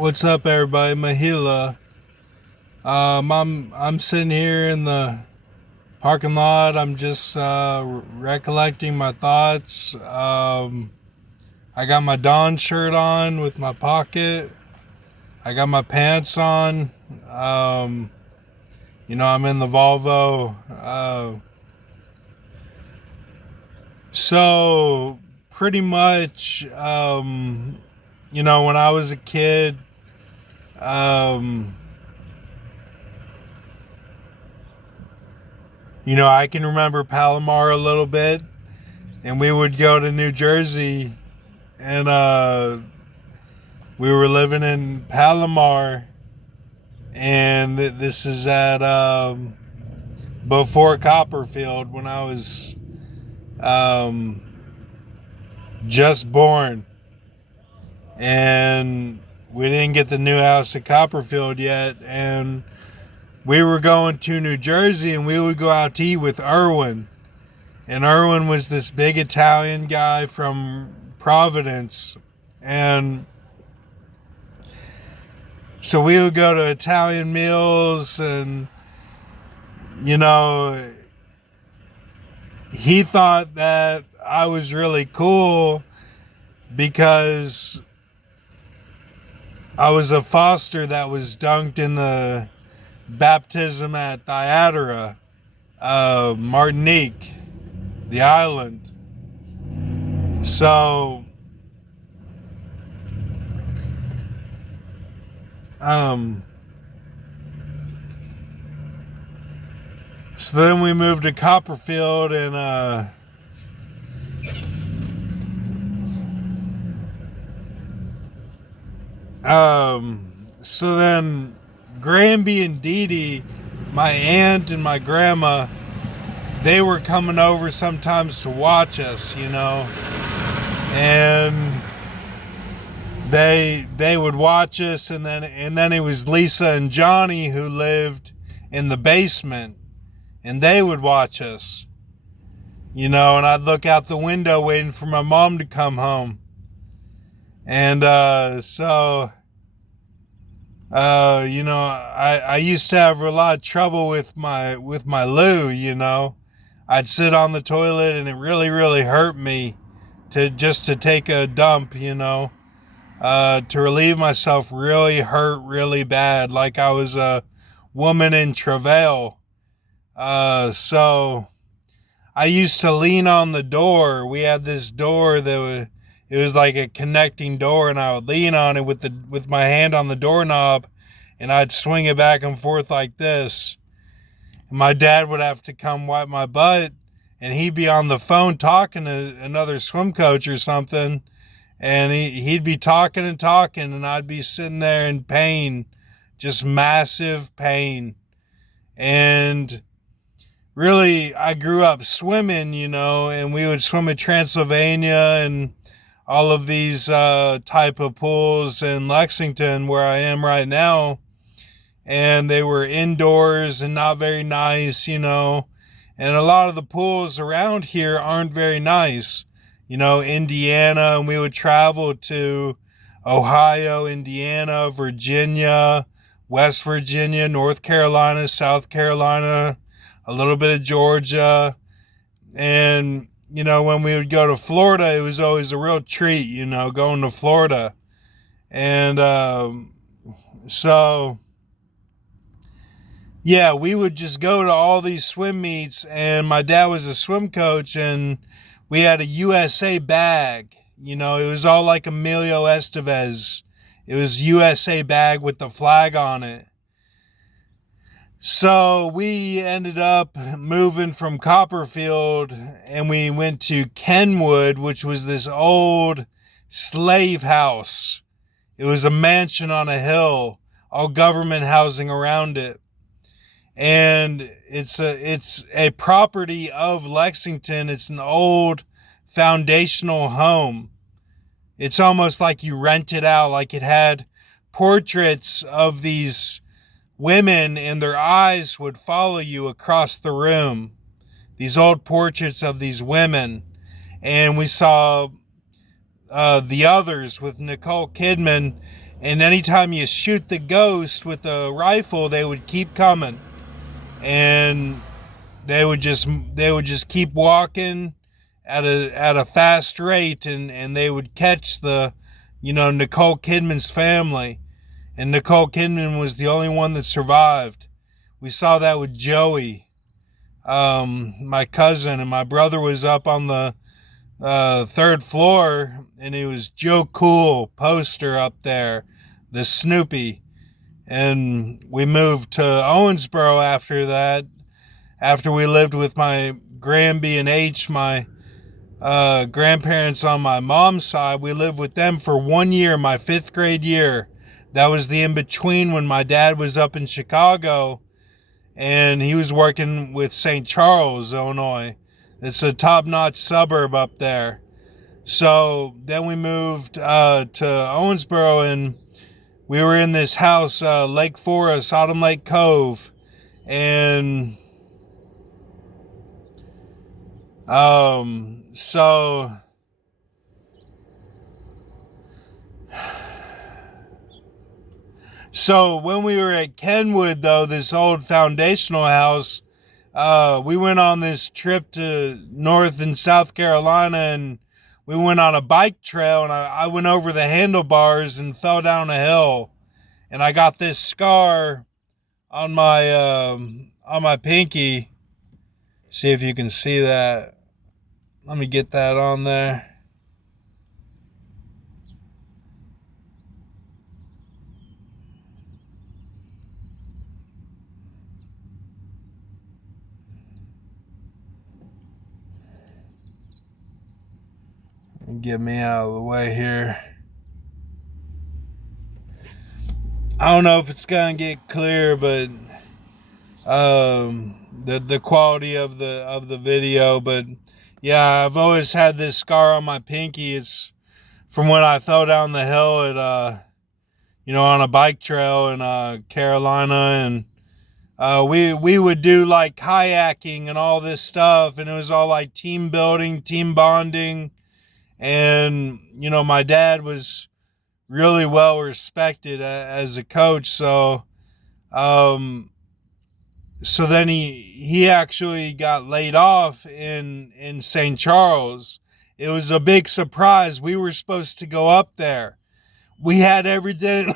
What's up, everybody? Mahila. I'm sitting here in the parking lot. I'm just recollecting my thoughts. I got my Dawn shirt on with my pocket. I got my pants on. Um, I'm in the Volvo. So pretty much, when I was a kid, um, I can remember Palomar a little bit, and we would go to New Jersey, and we were living in Palomar, and this is at before Copperfield, when I was um, just born, and we didn't get the new house at Copperfield yet, and we were going to New Jersey, and we would go out to eat with Irwin. And Irwin was this big Italian guy from Providence. And so we would go to Italian meals, and, he thought that I was really cool because I was a foster that was dunked in the baptism at Thyatira, Martinique, the island. So, so then we moved to Copperfield, and so then Granby and Dee Dee, my aunt and my grandma, they were coming over sometimes to watch us, and they would watch us, and then it was Lisa and Johnny who lived in the basement, and they would watch us, and I'd look out the window waiting for my mom to come home. And I used to have a lot of trouble with my loo. I'd sit on the toilet, and it really, really hurt me to take a dump, to relieve myself. Really hurt really bad, like I was a woman in travail. So I used to lean on the door. We had this door that it was like a connecting door, and I would lean on it with my hand on the doorknob, and I'd swing it back and forth like this. And my dad would have to come wipe my butt, and he'd be on the phone talking to another swim coach or something, and he'd be talking, and I'd be sitting there in pain, just massive pain. And really, I grew up swimming, and we would swim at Transylvania and all of these type of pools in Lexington, where I am right now. And they were indoors and not very nice, and a lot of the pools around here aren't very nice. Indiana, and we would travel to Ohio, Indiana, Virginia, West Virginia, North Carolina, South Carolina, a little bit of Georgia. And, when we would go to Florida, it was always a real treat, going to Florida. And so, yeah, we would just go to all these swim meets, and my dad was a swim coach, and we had a USA bag. It was all like Emilio Estevez. It was USA bag with the flag on it. So we ended up moving from Copperfield, and we went to Kenwood, which was this old slave house. It was a mansion on a hill, all government housing around it. And it's a property of Lexington. It's an old foundational home. It's almost like you rent it out, like it had portraits of these women, and their eyes would follow you across the room. These old portraits of these women. And we saw The Others with Nicole Kidman, And anytime you shoot the ghost with a rifle, they would keep coming. And they would just keep walking at a fast rate, and they would catch the, Nicole Kidman's family. And Nicole Kidman was the only one that survived. We saw that with Joey, my cousin, and my brother was up on the third floor, and it was Joe Cool poster up there, the Snoopy. And we moved to Owensboro after that, after we lived with my Granby and H, my grandparents on my mom's side. We lived with them for 1 year, my 5th grade year. That was the in-between when my dad was up in Chicago, and he was working with St. Charles, Illinois. It's a top-notch suburb up there. So then we moved to Owensboro, and we were in this house, Lake Forest, Autumn Lake Cove. And so when we were at Kenwood, though, this old foundational house, we went on this trip to North and South Carolina, and we went on a bike trail, and I went over the handlebars and fell down a hill, and I got this scar on my pinky. See if you can see that. Let me get that on there. Get me out of the way here. I don't know if it's gonna get clear, but the quality of the video, but yeah, I've always had this scar on my pinky. It's from when I fell down the hill at on a bike trail in Carolina, and we would do like kayaking and all this stuff, and it was all like team building, team bonding. And my dad was really well respected as a coach, so then he actually got laid off in St. Charles. It was a big surprise. We were supposed to go up there. We had everything.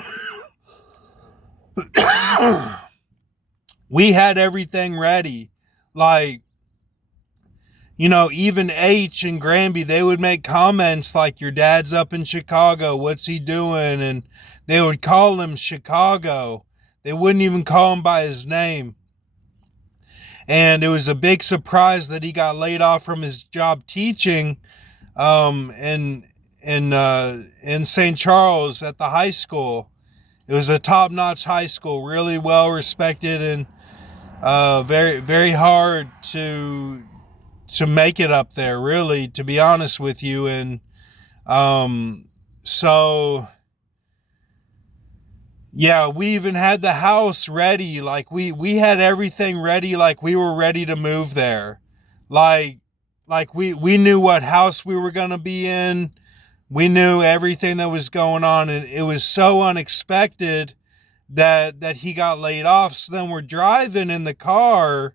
We had everything ready. Like, even H and Granby, they would make comments like, your dad's up in Chicago, what's he doing? And they would call him Chicago. They wouldn't even call him by his name. And it was a big surprise that he got laid off from his job teaching in St. Charles at the high school. It was a top-notch high school, really well respected, and very, very hard to make it up there, really, to be honest with you. And so yeah, we even had the house ready. Like we had everything ready. Like we were ready to move there. Like we knew what house we were going to be in. We knew everything that was going on, and it was so unexpected that he got laid off. So then we're driving in the car,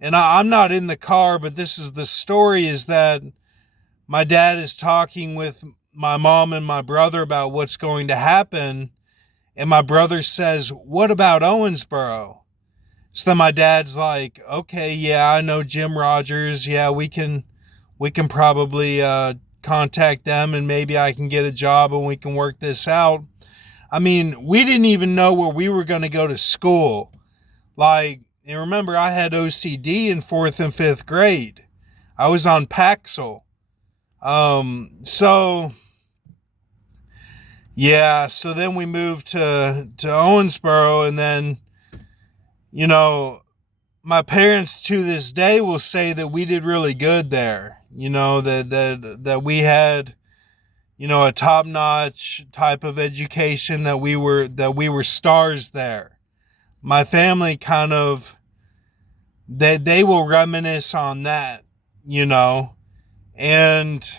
and I'm not in the car, but this is the story, is that my dad is talking with my mom and my brother about what's going to happen. And my brother says, what about Owensboro? So then my dad's like, okay, yeah, I know Jim Rogers. Yeah, we can probably contact them, and maybe I can get a job and we can work this out. I mean, we didn't even know where we were going to go to school. Like, and remember, I had OCD in 4th and 5th grade. I was on Paxil. So yeah, so then we moved to Owensboro, and then, my parents to this day will say that we did really good there. That we had, a top-notch type of education, that we were stars there. My family kind of, they will reminisce on that, and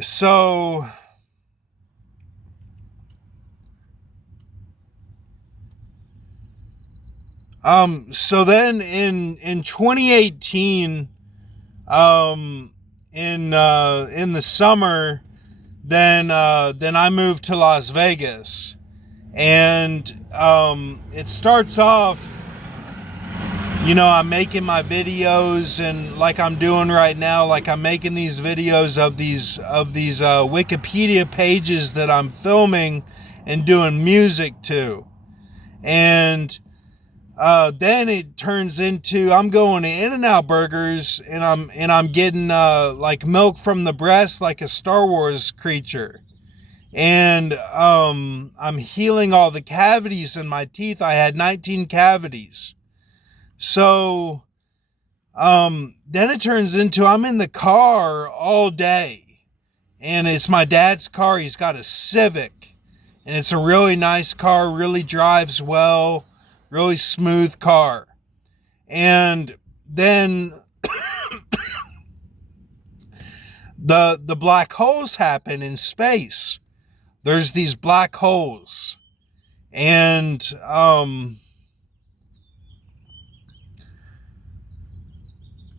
So so then in 2018, in the summer, then I moved to Las Vegas. And it starts off, I'm making my videos, and like I'm doing right now, like I'm making these videos of these Wikipedia pages that I'm filming and doing music to. And then it turns into, I'm going to In-N-Out Burgers, and I'm getting like milk from the breast, like a Star Wars creature. And I'm healing all the cavities in my teeth. I had 19 cavities. So then it turns into, I'm in the car all day, and it's my dad's car. He's got a Civic, and it's a really nice car, really drives well, really smooth car. And then the black holes happen in space. There's these black holes, and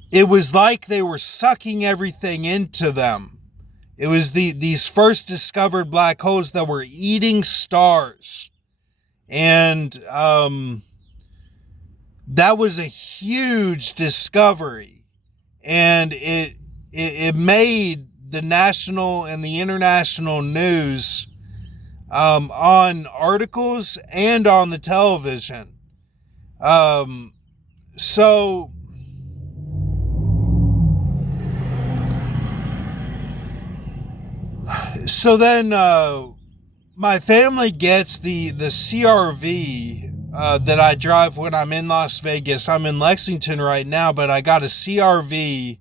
it was like they were sucking everything into them. It was these first discovered black holes that were eating stars. And that was a huge discovery. And it made the national and the international news on articles and on the television. So then my family gets the CRV that I drive when I'm in Las Vegas. I'm in Lexington right now, but I got a CRV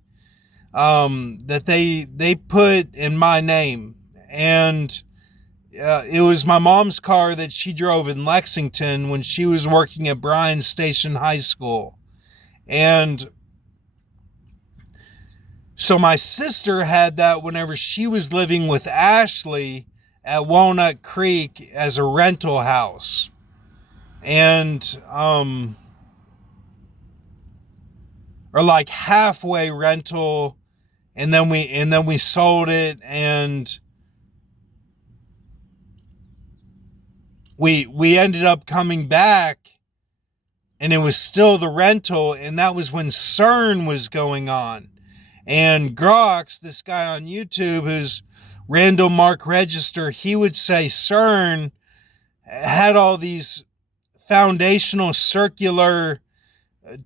that they put in my name. And it was my mom's car that she drove in Lexington when she was working at Bryan Station High School. And so my sister had that whenever she was living with Ashley at Walnut Creek as a rental house. And or like halfway rental, and then we sold it, and we ended up coming back, and it was still the rental, and that was when CERN was going on. And Grox, this guy on YouTube who's Randall Mark Register, he would say CERN had all these foundational circular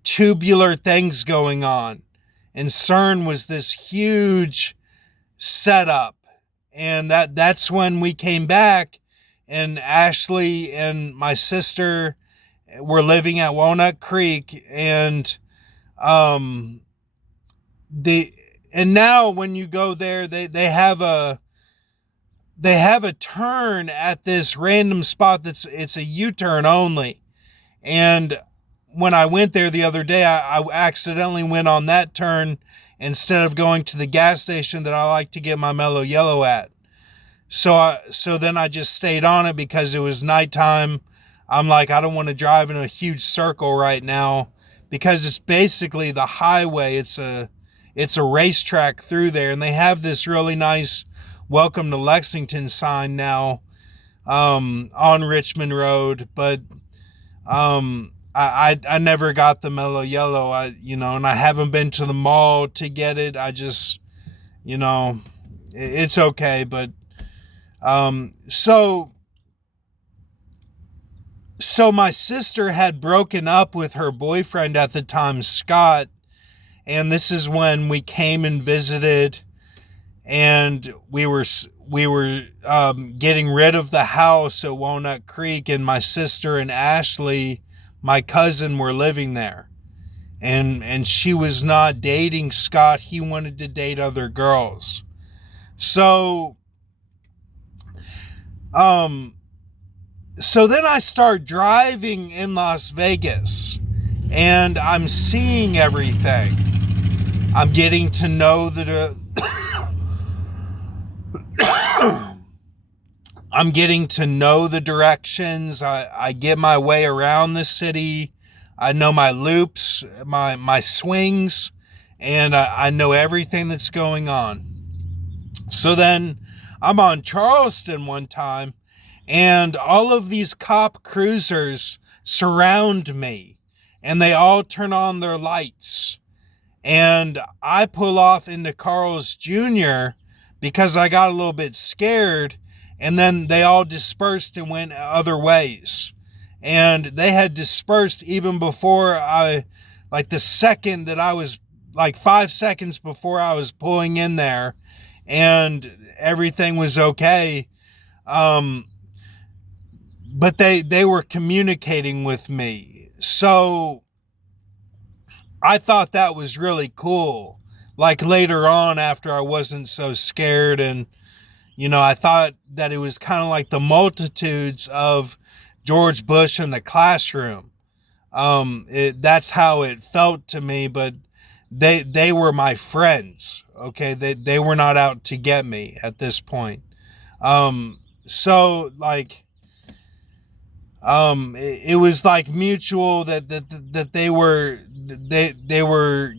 tubular things going on. And CERN was this huge setup. And that's when we came back, and Ashley and my sister were living at Walnut Creek, and and now when you go there, they have a turn at this random spot it's a U-turn only. And when I went there the other day, I accidentally went on that turn instead of going to the gas station that I like to get my Mellow Yellow at. So then I just stayed on it because it was nighttime. I'm like, I don't want to drive in a huge circle right now, because it's basically the highway. It's a racetrack through there, and they have this really nice welcome to Lexington sign now on Richmond Road. But I never got the Mellow Yellow, and I haven't been to the mall to get it. I just, it's okay. But so my sister had broken up with her boyfriend at the time, Scott, and this is when we came and visited, and we were getting rid of the house at Walnut Creek, and my sister and Ashley, my cousin, were living there, and she was not dating Scott. He wanted to date other girls. So then I start driving in Las Vegas, and I'm seeing everything. I'm getting to know I'm getting to know the directions. I get my way around the city. I know my loops, my swings, and I know everything that's going on. So then I'm on Charleston one time, and all of these cop cruisers surround me, and they all turn on their lights. And I pull off into Carl's Jr. because I got a little bit scared, and then they all dispersed and went other ways. And they had dispersed even before the second that I was, 5 seconds before I was pulling in there, and everything was okay. But they were communicating with me. So I thought that was really cool. Like later on, after I wasn't so scared, and, I thought that it was kind of like the multitudes of George Bush in the classroom. That's how it felt to me, but they were my friends. Okay. They were not out to get me at this point. So it was like mutual that they were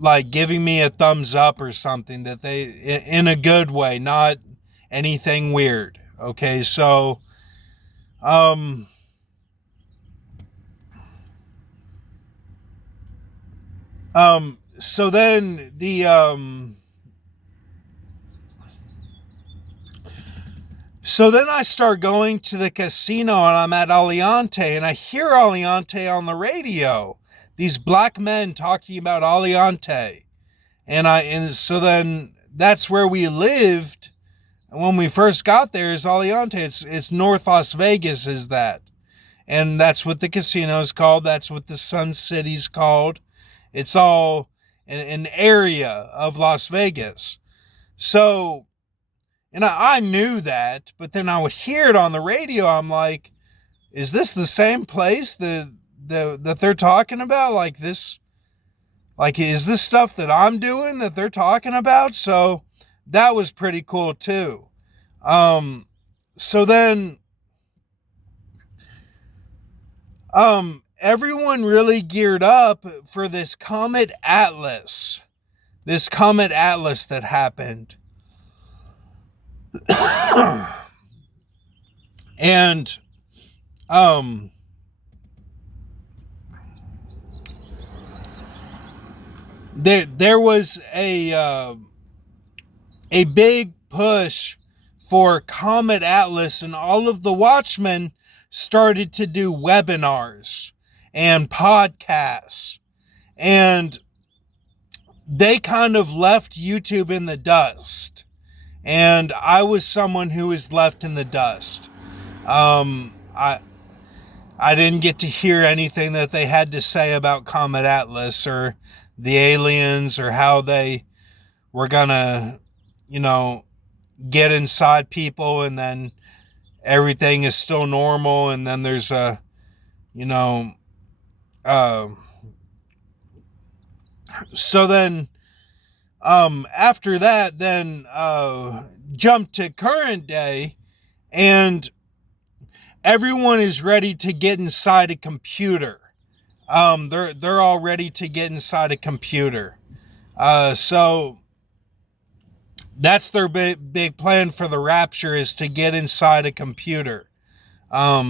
like giving me a thumbs up or something, that they, in a good way, not anything weird. Okay. So, so then So then I start going to the casino, and I'm at Aliante, and I hear Aliante on the radio. These black men talking about Aliante. And so then that's where we lived when we first got there, is Aliante. It's North Las Vegas, is that. And that's what the casino is called. That's what the Sun City's called. It's all an area of Las Vegas. So, and I knew that, but then I would hear it on the radio. I'm like, is this the same place that they're talking about? Like this, is this stuff that I'm doing that they're talking about? So that was pretty cool too. So then, everyone really geared up for this Comet Atlas that happened. And, there was a big push for Comet Atlas, and all of the watchmen started to do webinars and podcasts, and they kind of left YouTube in the dust. And I was someone who was left in the dust. I didn't get to hear anything that they had to say about Comet Atlas or the aliens, or how they were gonna, get inside people, and then everything is still normal, and then there's so then, after that, then, jump to current day, and everyone is ready to get inside a computer. They're all ready to get inside a computer. So that's their big plan for the rapture, is to get inside a computer. All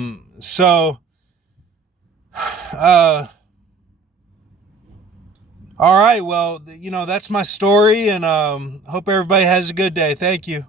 right, well, that's my story, and hope everybody has a good day. Thank you.